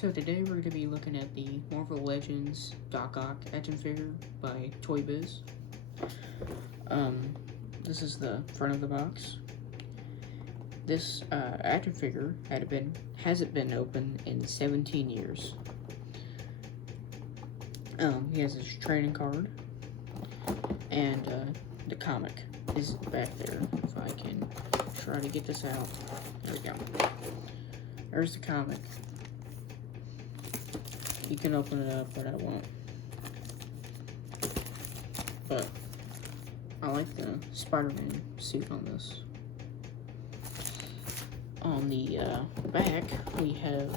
So today we're going to be looking at the Marvel Legends Doc Ock action figure by Toy Biz. This is the front of the box. This action figure hasn't been opened in 17 years. He has his trading card, and the comic is back there. If I can try to get this out. There we go. There's the comic. You can open it up, but I won't. But I like the Spider-Man suit on this. On the back, we have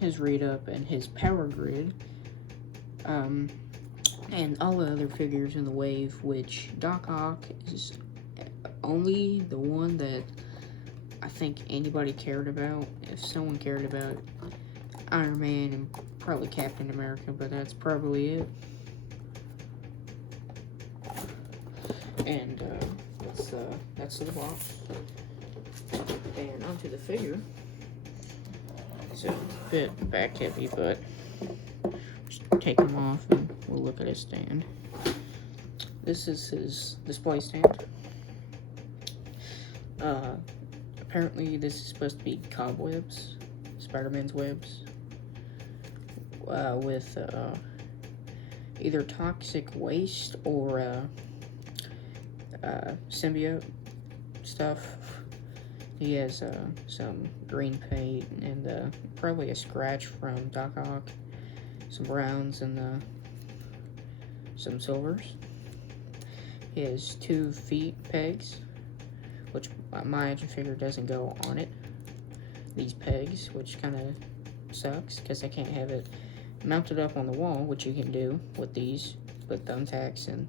his read-up and his power grid, and all the other figures in the wave, which Doc Ock is only the one that I think anybody cared about. If someone cared about Iron Man and probably Captain America, but that's probably it. And that's the box. And onto the figure. It's a bit back heavy, but just take him off and we'll look at his stand. This is his display stand. Apparently this is supposed to be cobwebs, Spider-Man's webs, with either toxic waste or symbiote stuff. He has some green paint and probably a scratch from Doc Ock, some browns and some silvers. He has 2 feet pegs, which my action figure doesn't go on it. These pegs, which kind of sucks because I can't have it mounted up on the wall, which you can do with these with thumbtacks and.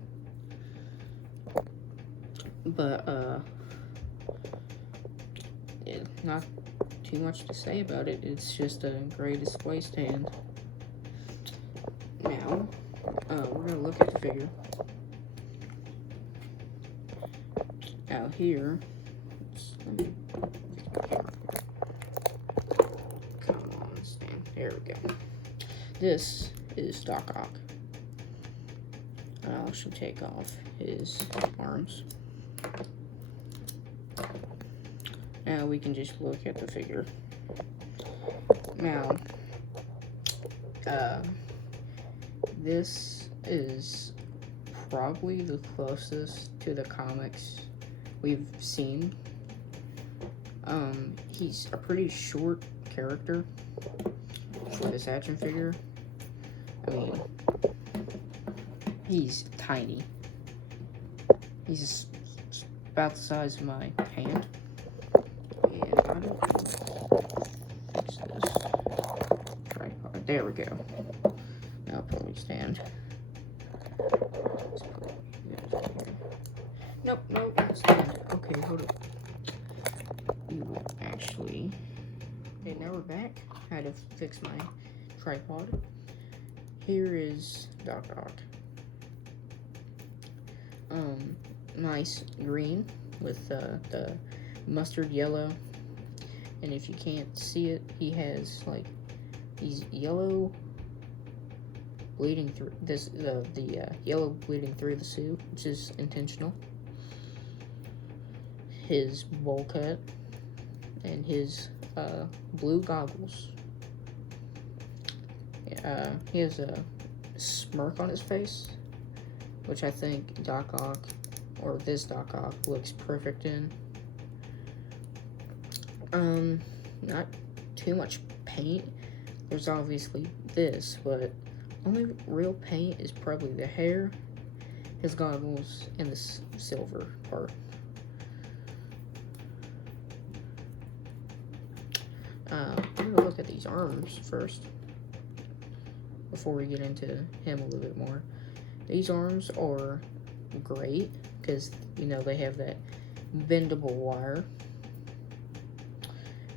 But yeah, not too much to say about it. It's just a great display stand. Now, we're gonna look at the figure. Out here, come on, stand. There we go. This is Doc Ock. I'll actually take off his arms. Now we can just look at the figure. Now, this is probably the closest to the comics we've seen. He's a pretty short character for this action figure. I mean, he's tiny. He's about the size of my hand. And I don't fix this tripod. There we go. Now I'll probably stand. Nope, don't stand. Okay, hold up. You will actually. Okay, now we're back. I had to fix my tripod. Here is Doc Ock. Nice green with the mustard yellow, and if you can't see it, he has like these yellow bleeding through this the yellow bleeding through the suit, which is intentional. His bowl cut and his blue goggles. He has a smirk on his face, which I think Doc Ock, or this Doc Ock, looks perfect in. Not too much paint. There's obviously this, but only real paint is probably the hair, his goggles, and the silver part. I'm gonna look at these arms first before we get into him a little bit more. These arms are great because, you know, they have that bendable wire.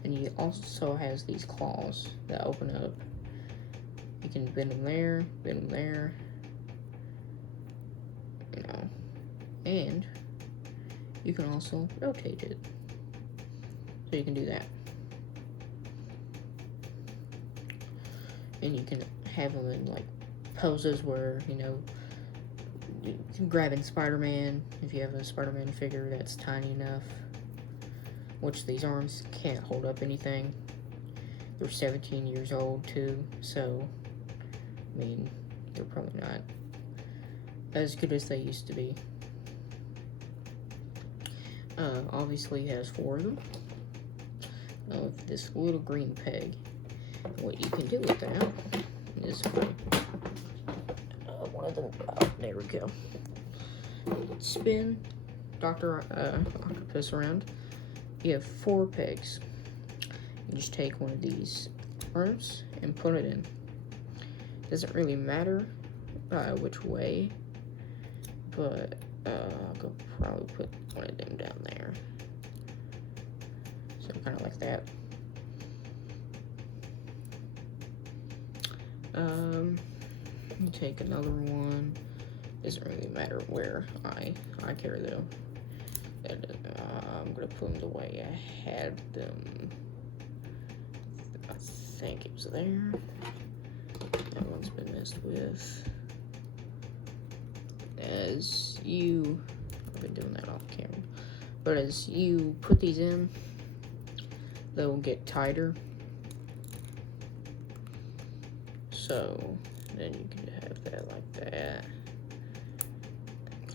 And he also has these claws that open up. You can bend them there, you know. And you can also rotate it. So you can do that. and you can have them in like poses where, you know, you can grab in Spider-Man if you have a Spider-Man figure that's tiny enough, which these arms can't hold up anything. They're 17 years old too, so I mean, they're probably not as good as they used to be. Obviously has 4 of them of this little green peg. What you can do with that is one of them, there we go. Spin Dr. Octopus around. You have 4 pegs. You just take one of these arms and put it in. Doesn't really matter which way, but I'll probably put one of them down there. So kind of like that. You take another one. Doesn't really matter where I care though. And, I'm gonna put them the way I had them. I think it was there. That one's been messed with. I've been doing that off camera, but as you put these in, they'll get tighter. So then you can have that like that,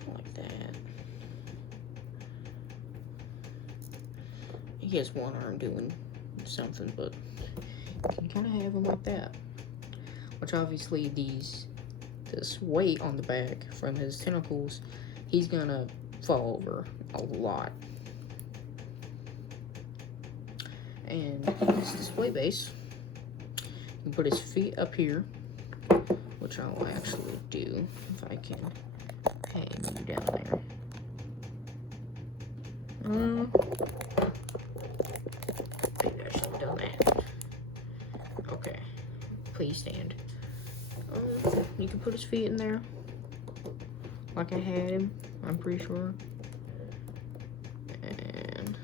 like that. He has one arm doing something, but you can kind of have them like that. Which obviously this weight on the back from his tentacles, he's gonna fall over a lot. And this display base, you can put his feet up here, which I'll actually do if I can hang you down there. Maybe I should have done that. Okay, please stand. You can put his feet in there, like I had him, I'm pretty sure. And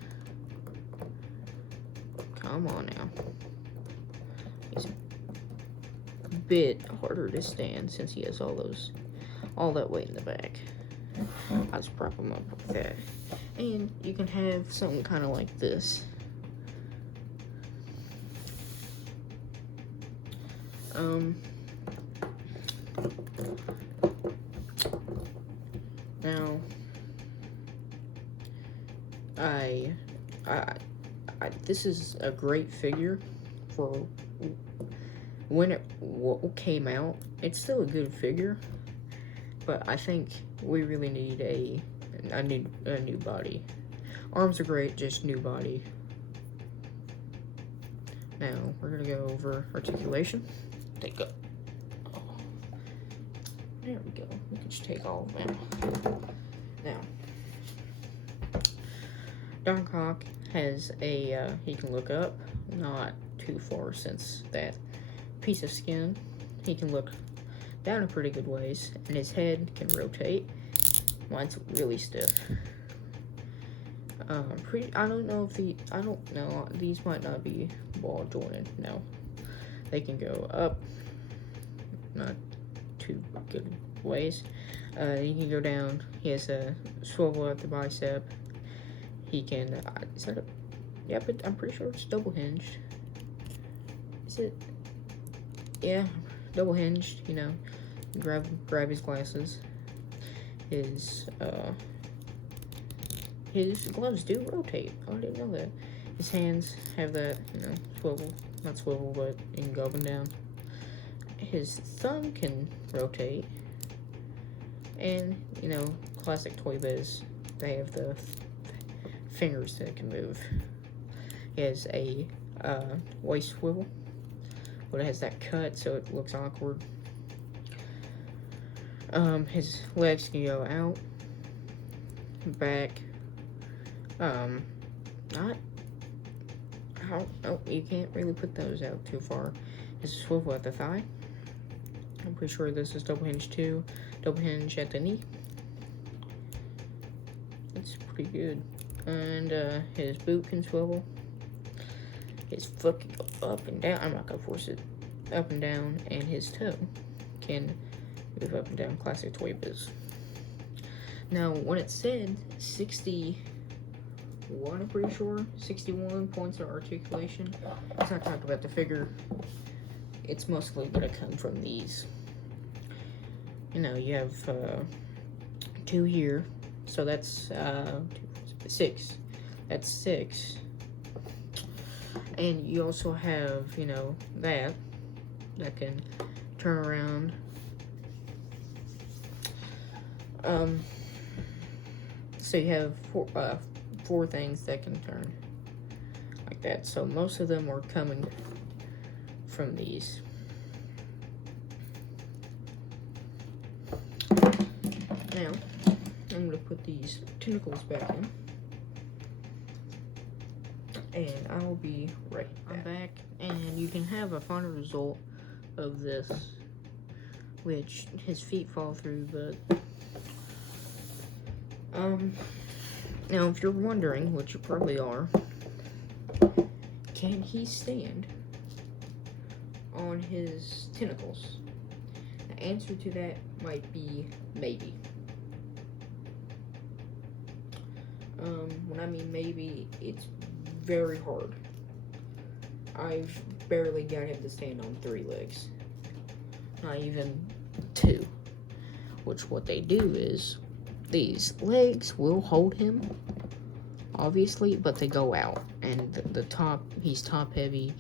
come on now. He's a bit harder to stand since he has all that weight in the back. I'll just prop him up like that. And you can have something kind of like this. Now, this is a great figure for when it came out. It's still a good figure, but I think we really need a new body. Arms are great, just new body. Now, we're gonna go over articulation. Take up. Oh. There we go. We can just take all of them. Now, Doc Ock has he can look up, not too far since that piece of skin. He can look down a pretty good ways, and his head can rotate. Mine's really stiff. I don't know, these might not be ball jointed. No, they can go up, not too good ways. He can go down. He has a swivel at the bicep. He can, is that yeah, but I'm pretty sure it's double hinged. Is it? Yeah, double hinged, you know. Grab his glasses. His gloves do rotate. Oh, I didn't know that. His hands have that, you know, swivel. Not swivel, but you can go up and down. His thumb can rotate. And, you know, classic Toy Biz, they have the fingers that can move. He has a waist swivel, but it has that cut, so it looks awkward. His legs can go out, back. You can't really put those out too far. His swivel at the thigh. I'm pretty sure this is double hinge too. Double hinge at the knee. It's pretty good. And his boot can swivel. His foot can go up and down. I'm not gonna force it up and down, and his toe can move up and down. Classic Toy Biz. Now, when it said 61, I'm pretty sure, 61 points of articulation, it's not talking about the figure. It's mostly going to come from these. You know, you have 2 here, so that's 6. That's 6. And you also have, you know, that can turn around. So you have 4 things that can turn like that. So most of them are coming from these. Now, I'm going to put these tentacles back in. And I'll be right back. I'm back, and you can have a final result of this, which his feet fall through, but now if you're wondering, which you probably are, can he stand on his tentacles? The answer to that might be maybe. When I mean maybe, it's very hard. I've barely got him to stand on 3 legs. Not even 2. Which what they do is, these legs will hold him, obviously, but they go out. And the top, he's top heavy.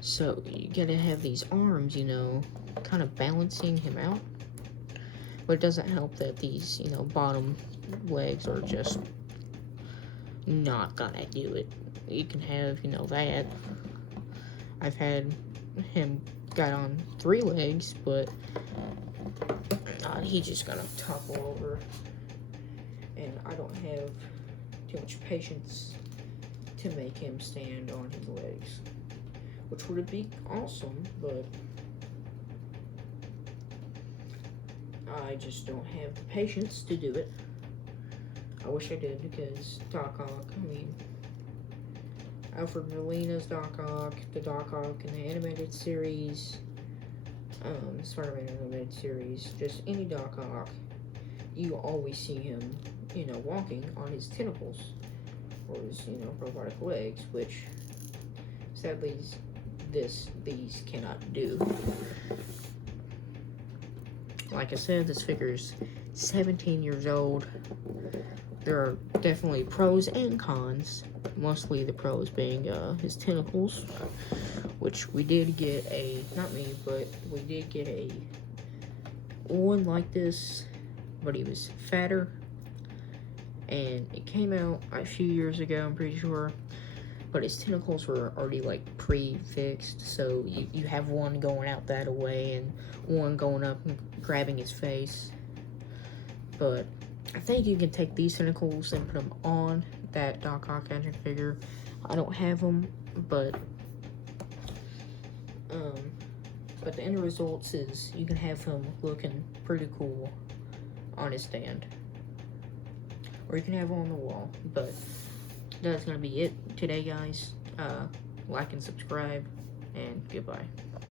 So you gotta have these arms, you know, kind of balancing him out. But it doesn't help that these, you know, bottom legs are just not gonna do it. You can have, you know, that. I've had him got on 3 legs, but he just gonna topple over. And I don't have too much patience to make him stand on his legs. Which would be awesome, but I just don't have the patience to do it. I wish I did, because Doc Ock, I mean, Alfred Molina's Doc Ock, the Doc Ock in the animated series, Spider-Man animated series, just any Doc Ock, you always see him, you know, walking on his tentacles, or his, you know, robotic legs, which, sadly, these cannot do. Like I said, this figure's 17 years old. There are definitely pros and cons. Mostly the pros being his tentacles, which we did get not me, but we did get one like this, but he was fatter, and it came out a few years ago, I'm pretty sure, but his tentacles were already like pre-fixed, so you have one going out that way and one going up and grabbing his face. But I think you can take these tentacles and put them on that Doc Ock action figure. I don't have them, but the end results is you can have him looking pretty cool on his stand, or you can have him on the wall. But that's gonna be it today, guys. Like and subscribe, and goodbye.